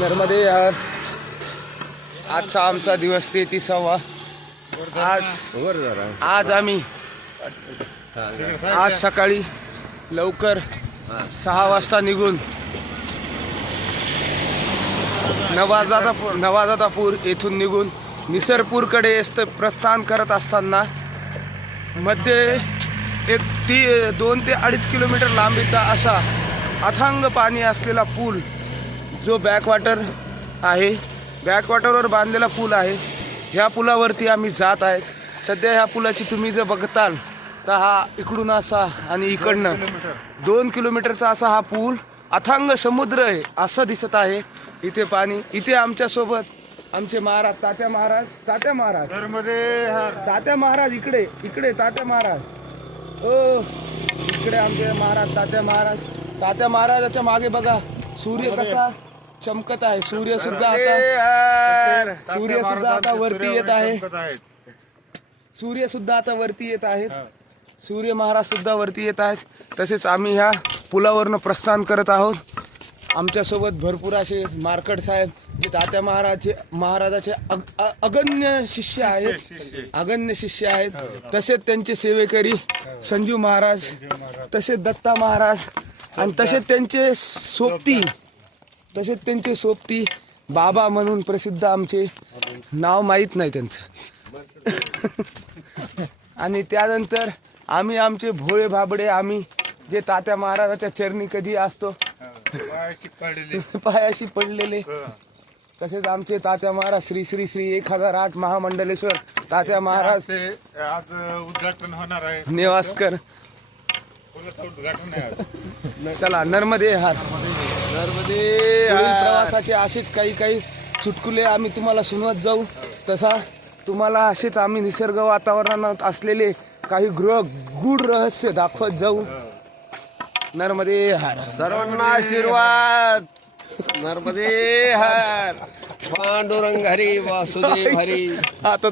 नर्मदे यार. आजचा आमचा दिवस 33वा. आज आम्ही आज सकाळी लवकर 6 वाजता निघून नवाजादापूर येथून निघून निसरपूरकडे प्रस्थान करत असताना मध्ये एक 2 ते 2.5 किलोमीटर लांबीचा असा अथांग पाणी असलेला पूल, जो बॅकवॉटर आहे, बॅकवॉटरवर बांधलेला पूल आहे. ह्या पुलावरती आम्ही जात आहे. सध्या ह्या पुलाची तुम्ही जर बघताल तर हा इकडून असा आणि इकडनं 2 किलोमीटरचा असा हा पूल, अथांग समुद्र आहे असं दिसत आहे. इथे पाणी, इथे आमच्यासोबत आमचे महाराज तात्या महाराज तात्या महाराज इकडे तात्या महाराज, ओ इकडे आमचे महाराज तात्या महाराजाच्या मागे बघा सूर्य कसा चमकत आहे. सूर्य सुद्धा आता वरती येत आहे. सूर्य सुद्धा आता वरती येत आहेत. सूर्य महाराज सुद्धा वरती येत आहेत. तसेच आम्ही ह्या पुलावरनं प्रस्थान करत आहोत. आमच्यासोबत भरपूर असे मार्कड साहेब, जे तात्या महाराजाचे अगण्य शिष्य आहेत. तसेच त्यांचे सेवेकरी संजू महाराज, तसेच दत्ता महाराज, आणि तसेच त्यांचे सोबती बाबा म्हणून प्रसिद्ध, आमचे नाव माहीत नाही त्यांचं. आणि त्यानंतर आम्ही आमचे भोळे भाबडे, आम्ही जे तात्या महाराजाच्या चरणी कधी असतो पायाशी पडलेले. तसेच आमचे तात्या महाराज श्री श्री श्री 1008 महामंडलेश्वर तात्या महाराज आज उद्घाटन होणार आहे. नेवासकर. चला नर्मदे हार. प्रवासाचे असेच काही चुटकुले आम्ही तुम्हाला सुनवत जाऊ. तसा तुम्हाला असेच आम्ही निसर्ग वातावरणात असलेले काही गूढ रहस्य दाखवत जाऊ. नर्मदे हार. सर्वांना आशीर्वाद. नर्मदे हर. पांडुरंग हरी वासुदेव हरी. आता